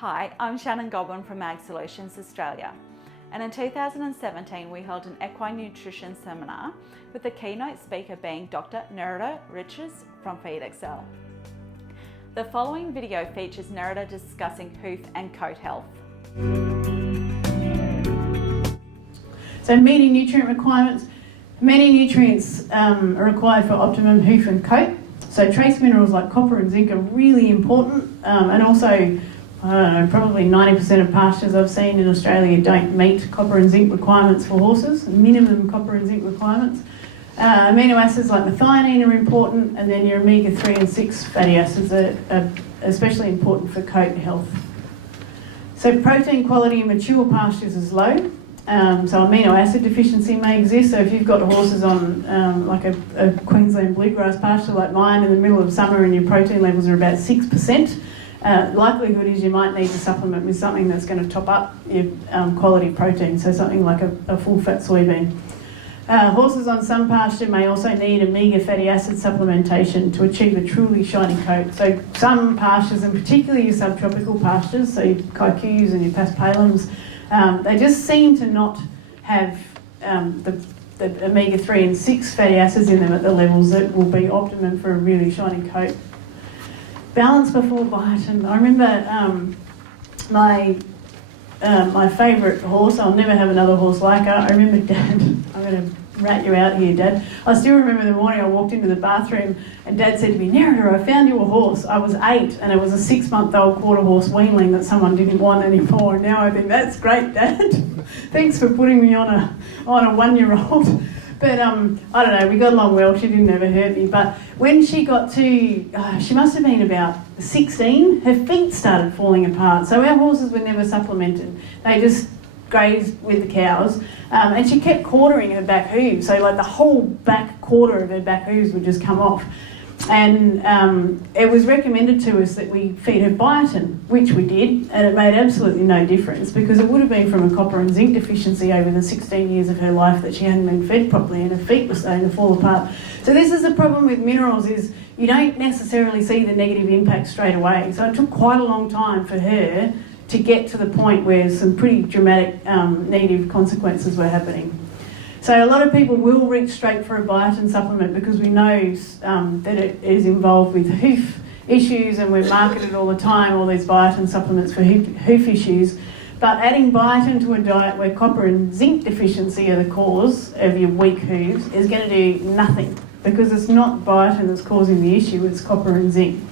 Hi, I'm Shannon Goblin from AgSolutions Australia, and in 2017 we held an equine nutrition seminar with the keynote speaker being Dr. Nerida Richards from FeedXL. The following video features Nerida discussing hoof and coat health. So meeting nutrient requirements. Many nutrients are required for optimum hoof and coat. So trace minerals like copper and zinc are really important, and also I don't know, probably 90% of pastures I've seen in Australia don't meet copper and zinc requirements for horses, minimum copper and zinc requirements. Amino acids like methionine are important, and then your omega-3 and 6 fatty acids are especially important for coat health. So protein quality in mature pastures is low, so amino acid deficiency may exist. So if you've got horses on like a Queensland bluegrass pasture like mine in the middle of summer and your protein levels are about 6%, likelihood is you might need to supplement with something that's going to top up your quality protein, so something like a full fat soybean. Horses on some pasture may also need omega fatty acid supplementation to achieve a truly shiny coat. So some pastures, and particularly your subtropical pastures, so your kikuus and your paspalums, they just seem to not have the omega-3 and 6 fatty acids in them at the levels that will be optimum for a really shiny coat. Balance before biotin. I remember my favourite horse, I'll never have another horse like her. I remember Dad, I'm going to rat you out here, Dad. I still remember the morning I walked into the bathroom and Dad said to me, "Nerida, I found you a horse." I was 8 and it was a 6-month-old quarter horse weanling that someone didn't want anymore. And now I think, that's great, Dad. Thanks for putting me on a 1-year-old. But I don't know, we got along well, she didn't ever hurt me. But when she got to, she must have been about 16, her feet started falling apart. So our horses were never supplemented. They just grazed with the cows. And she kept quartering her back hooves. So like the whole back quarter of her back hooves would just come off. And it was recommended to us that we feed her biotin, which we did, and it made absolutely no difference because it would have been from a copper and zinc deficiency over the 16 years of her life that she hadn't been fed properly and her feet were starting to fall apart. So this is the problem with minerals, is you don't necessarily see the negative impact straight away. So it took quite a long time for her to get to the point where some pretty dramatic negative consequences were happening. So a lot of people will reach straight for a biotin supplement because we know that it is involved with hoof issues, and we're marketed all the time, all these biotin supplements for hoof issues. But adding biotin to a diet where copper and zinc deficiency are the cause of your weak hooves is going to do nothing, because it's not biotin that's causing the issue, it's copper and zinc.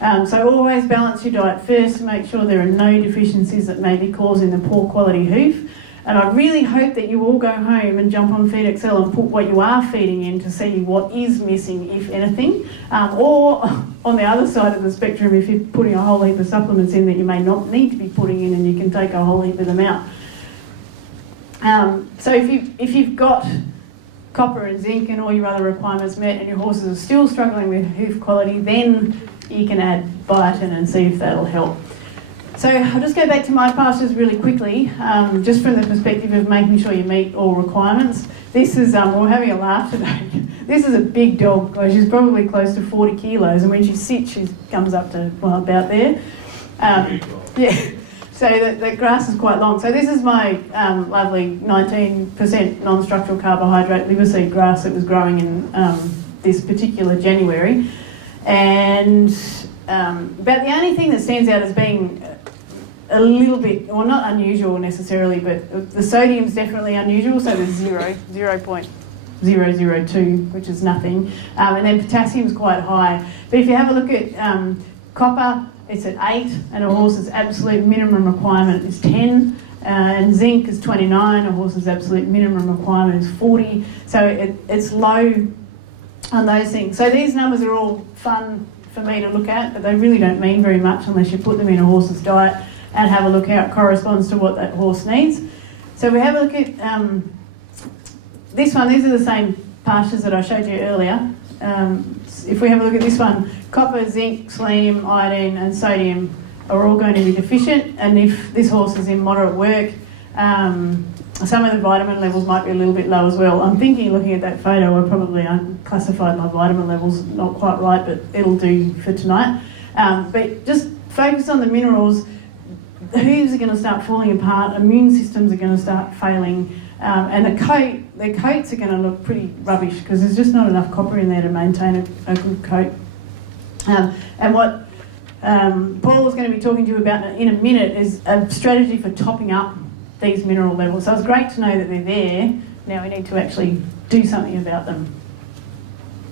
So always balance your diet first to make sure there are no deficiencies that may be causing the poor quality hoof. And I really hope that you all go home and jump on FeedXL and put what you are feeding in to see what is missing, if anything. Or on the other side of the spectrum, if you're putting a whole heap of supplements in that you may not need to be putting in, and you can take a whole heap of them out. So if you've got copper and zinc and all your other requirements met and your horses are still struggling with hoof quality, then you can add biotin and see if that'll help. So I'll just go back to my pastures really quickly, just from the perspective of making sure you meet all requirements. This is, we're having a laugh today. This is a big dog. Like, she's probably close to 40 kilos, and when she sits, she comes up to, well, about there. Yeah, so the grass is quite long. So this is my lovely 19% non-structural carbohydrate liver seed grass that was growing in this particular January. And about the only thing that stands out as being a little bit, or not unusual necessarily, but the sodium's definitely unusual, so there's 0.002, which is nothing. And then potassium's quite high. But if you have a look at copper, it's at 8, and a horse's absolute minimum requirement is 10. And zinc is 29, a horse's absolute minimum requirement is 40. So it's low on those things. So these numbers are all fun for me to look at, but they really don't mean very much unless you put them in a horse's diet and have a look how it corresponds to what that horse needs. So we have a look at this one. These are the same pastures that I showed you earlier. If we have a look at this one, copper, zinc, selenium, iodine and sodium are all going to be deficient, and if this horse is in moderate work, some of the vitamin levels might be a little bit low as well. I'm thinking, looking at that photo, I probably unclassified my vitamin levels not quite right, but it'll do for tonight. But just focus on the minerals. the hooves are going to start falling apart, immune systems are going to start failing, and their coats are going to look pretty rubbish because there's just not enough copper in there to maintain a good coat. And what Paul is going to be talking to you about in a minute is a strategy for topping up these mineral levels. So it's great to know that they're there. Now we need to actually do something about them.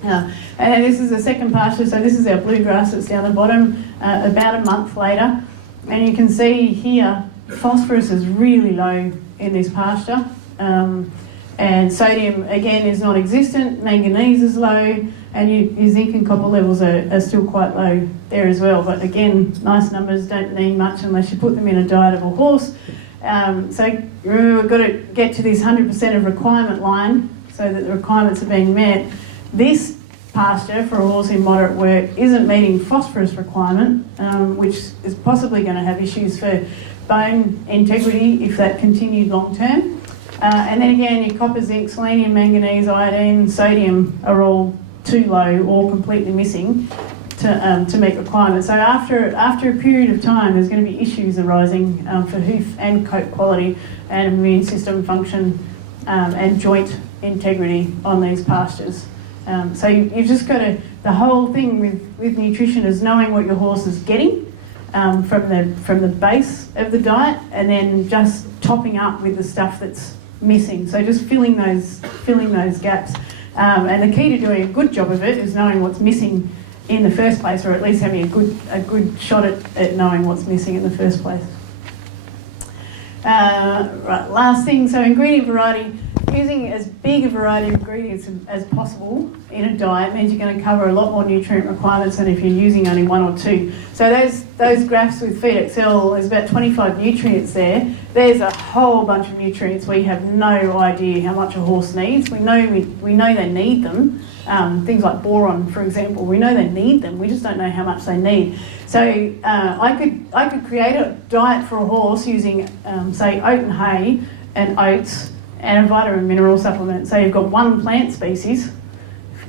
And this is the second pasture, so this is our bluegrass that's down the bottom, about a month later. And you can see here, phosphorus is really low in this pasture. And sodium, again, is non-existent, manganese is low, and your zinc and copper levels are still quite low there as well. But again, nice numbers, don't need much unless you put them in a diet of a horse. So remember, we've got to get to this 100% of requirement line so that the requirements are being met. This pasture for a horse in moderate work isn't meeting phosphorus requirement, which is possibly going to have issues for bone integrity if that continued long term. And then again, your copper, zinc, selenium, manganese, iodine, sodium are all too low or completely missing to meet requirements. So after a period of time, there's going to be issues arising for hoof and coat quality and immune system function and joint integrity on these pastures. So you've just got to, the whole thing with nutrition is knowing what your horse is getting from the base of the diet, and then just topping up with the stuff that's missing. So just filling those gaps. And the key to doing a good job of it is knowing what's missing in the first place, or at least having a good shot at knowing what's missing in the first place. Right, last thing, so ingredient variety. Using as big a variety of ingredients as possible in a diet means you're going to cover a lot more nutrient requirements than if you're using only one or two. So those graphs with FeedXL, there's about 25 nutrients there. There's a whole bunch of nutrients we have no idea how much a horse needs. We know they need them. Things like boron, for example, we know they need them. We just don't know how much they need. So I could create a diet for a horse using, say, oat and hay and oats and a vitamin mineral supplement. So you've got one plant species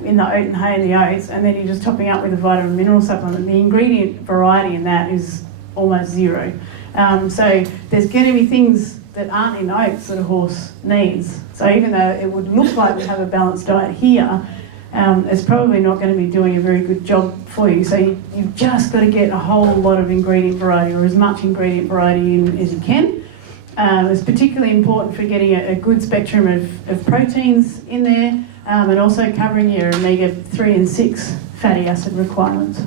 in the oat and hay and the oats, and then you're just topping up with a vitamin mineral supplement. The ingredient variety in that is almost zero. So there's going to be things that aren't in oats that a horse needs. So even though it would look like we have a balanced diet here, it's probably not going to be doing a very good job for you. So you've just got to get a whole lot of ingredient variety, or as much ingredient variety in as you can. It's particularly important for getting a good spectrum of proteins in there, and also covering your omega-3 and 6 fatty acid requirements.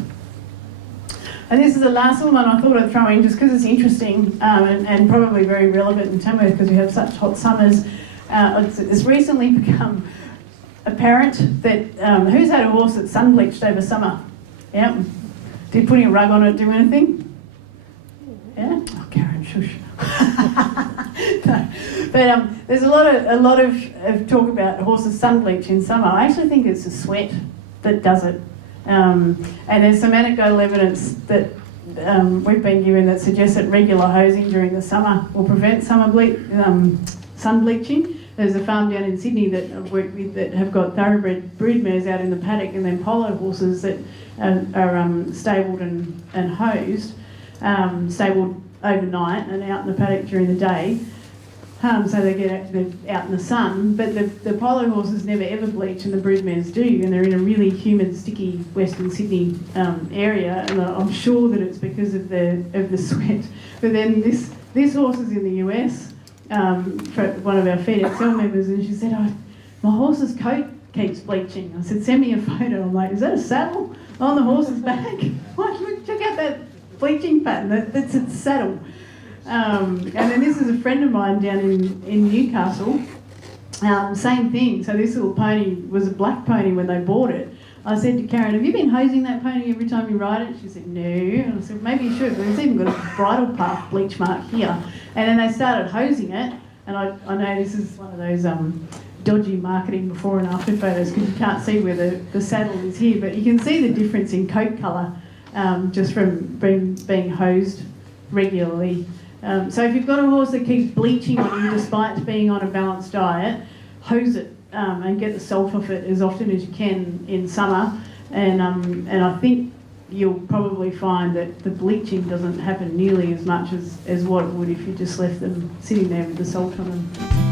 And this is the last one I thought I'd throw in just because it's interesting and probably very relevant in Tamworth because we have such hot summers. It's recently become apparent that who's had a horse that's sun bleached over summer? Yeah. Did putting a rug on it do anything? Yeah? Oh, Karen, shush. No. But there's a lot of talk about horses sun bleach in summer. I actually think it's the sweat that does it. And there's some anecdotal evidence that we've been given that suggests that regular hosing during the summer will prevent sun bleaching. There's a farm down in Sydney that I've worked with that have got thoroughbred broodmares out in the paddock, and then polo horses that are stabled and hosed, stabled overnight and out in the paddock during the day. So they're out in the sun, but the polo horses never ever bleach, and the broodmares do, and they're in a really humid, sticky Western Sydney area, and I'm sure that it's because of the sweat. But then this horse is in the US. For one of our FeedXL members, and she said, my horse's coat keeps bleaching. I said, send me a photo. I'm like, is that a saddle on the horse's back? Look, check out that bleaching pattern, that's its saddle. And then this is a friend of mine down in Newcastle, same thing. So this little pony was a black pony when they bought it. I said to Karen, have you been hosing that pony every time you ride it? She said, no. And I said, maybe you should, but it's even got a bridle path bleach mark here. And then they started hosing it, and I know this is one of those dodgy marketing before and after photos because you can't see where the saddle is here, but you can see the difference in coat colour just from being hosed regularly. So if you've got a horse that keeps bleaching on you despite being on a balanced diet, hose it. And get the salt off it as often as you can in summer, and I think you'll probably find that the bleaching doesn't happen nearly as much as what it would if you just left them sitting there with the salt on them.